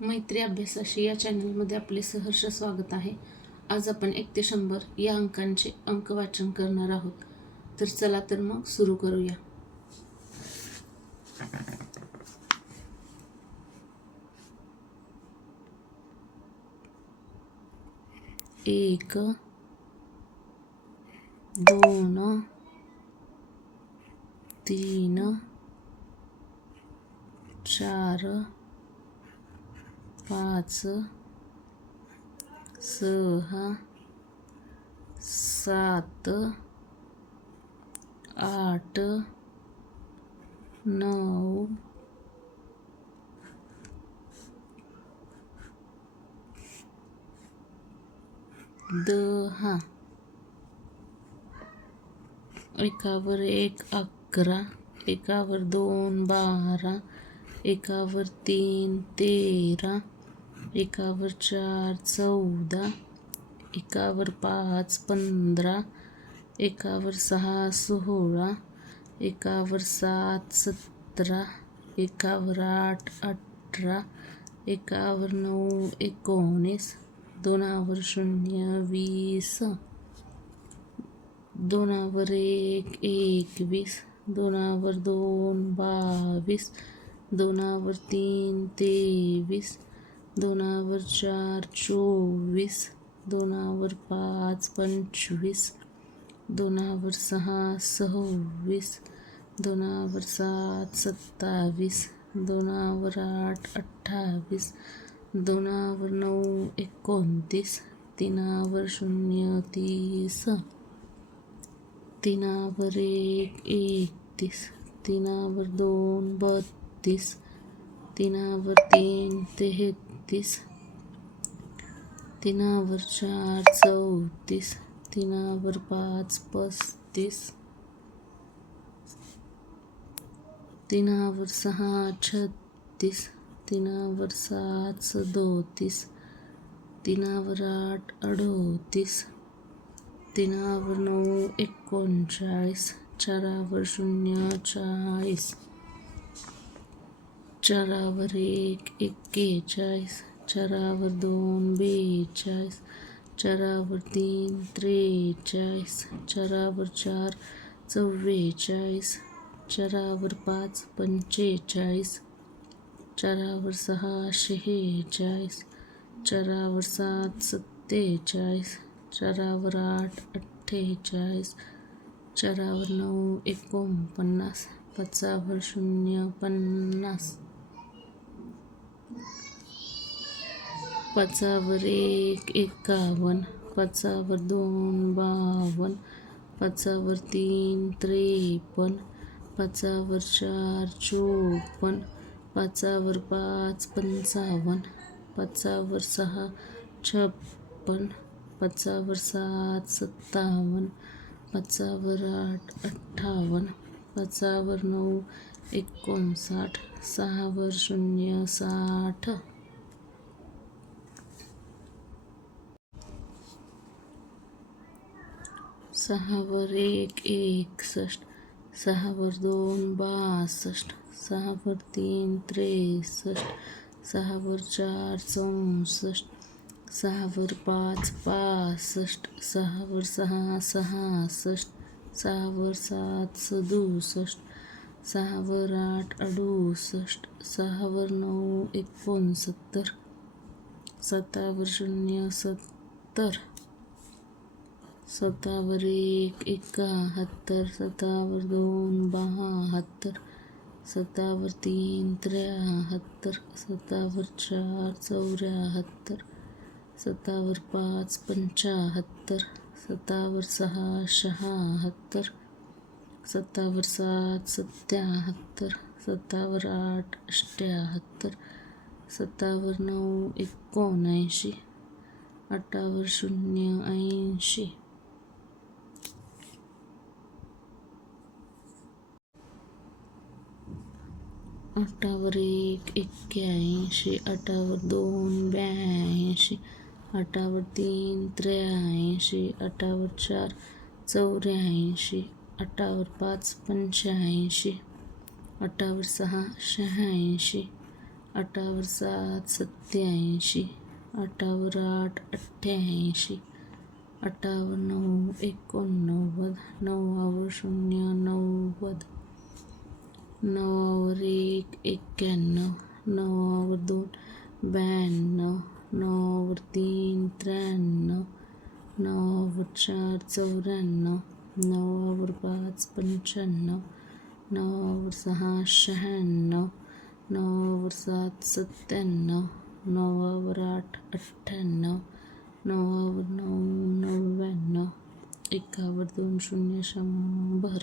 मैत्री अभ्यासाशी या चॅनलमध्ये आपले सहर्ष स्वागत आहे. आज आपण एक ते शंभर या अंकांचे अंक वाचन करणार आहोत. तर चला तर मग सुरू करूया. एक दोन तीन चार पाच सहा सात आठ नऊ दहा. एकावर एक अकरा. एकावर दोन बारा. एकावर तीन तेरा. एकावर चार चौदा एकावर पाच पंधरा एकावर सहा सोळा एकावर सात सतरा एकावर आठ अठरा एकावर नऊ एकोणीस दोनावर शून्य वीस दोनावर एक एकवीस दोनावर दोन बावीस दोनावर तीन तेवीस दोनावर चार चोवीस दोनावर पाच पंचवीस दोनावर सहा सव्वीस दोनावर सात सत्तावीस दोनावर आठ अठ्ठावीस दोनावर नऊ एकोणतीस तीनावर शून्य तीस तीनावर एक एकतीस तीनावर दोन बत्तीस तीनावर तीन तेहतीस तीनावर चार चौतीस. तीनावर पाच पस्तीस. तीनावर सहा छत्तीस. तीनावर सात सदोतीस. तीनावर आठ अडोतीस. तीनावर नऊ एकोणचाळीस. चारावर शून्य चाळीस. चारावर एक एक्केचाळीस चारावर दोन बेचाळीस चारावर तीन त्रेचाळीस चारावर चार चव्वेचाळीस चारावर पाच पंचेचाळीस चारावर सहा शेहेचाळीस चारावर सात सत्तेचाळीस चारावर आठ अठ्ठेचाळीस चारावर नऊ एकोणपन्नास पचावर शून्य पन्नास. पाचावर एक एकावन्न पाचावर दोन बावन्न पाचावर तीन त्रेपन्न पाचावर चार चोपन्न पाचावर पाच पंचावन्न पाचावर सहा छप्पन्न पाचावर सात सत्तावन्न पाचावर आठ अठ्ठावन्न पाचावर नऊ एकोणसाठ सहावर शून्य साठ. सहावर एक एकसष्ट सहावर दोन बासष्ट सहावर तीन त्रेसष्ट सहावर चार चौसष्ट सहावर पाच पासष्ट सहावर सहा सहासष्ट सहावर सात सदुसष्ट सहावर आठ अडुसष्ट सहावर नऊ एकोणसत्तर सत्तावर शून्य सत्तर. सत्तावर एक एकाहत्तर सत्तावर दोन बहात्तर सत्तावर तीन त्र्याहत्तर सत्तावर चार चौऱ्याहत्तर सत्तावर पाच पंचाहत्तर सत्तावर सहा शहात्तर सत्तावर सात सत्याहत्तर सत्तावर आठ अष्ट्याहत्तर सत्तावर नऊ एकोणऐंशी अठ्ठावर शून्य ऐंशी. अठावर एक एक्क्याऐंशी अठावर दोन ब्याऐंशी अठावर तीन त्र्याऐंशी अठावर चार चौऱ्याऐंशी अठावर पाच पंच्याऐंशी अठावर सहा शहाऐंशी आठावर सात सत्याऐंशी आठावर आठ अठ्ठ्याऐंशी आठावर नऊ एकोणनव्वद नव्वावर शून्य नव्वद. नवावर एक एक्क्याण्णव नवावर दोन ब्याण्णव नवावर तीन त्र्याण्णव नवावर चार चौऱ्याण्णव नवावर पाच पंच्याण्णव नवावर सहा शहाण्णव नवावर सात सत्त्याण्णव नवावर आठ अठ्ठ्याण्णव नवावर नऊ नव्याण्णव एकावर दोन शून्य शंभर